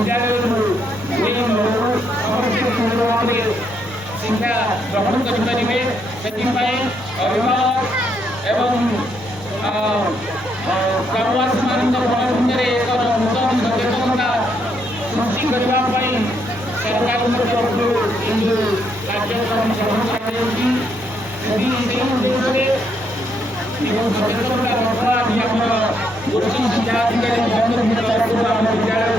विद्यालय शिक्षा ग्रहण करेंगे से अभिभावक एवं ग्रामवासी मान मनोरंजन एक नूतन सचेतनता सृष्टि करने सरकार कार्यक्रम ग्रहण कर सचेतनता रखा उच्च शिक्षा अधिकारी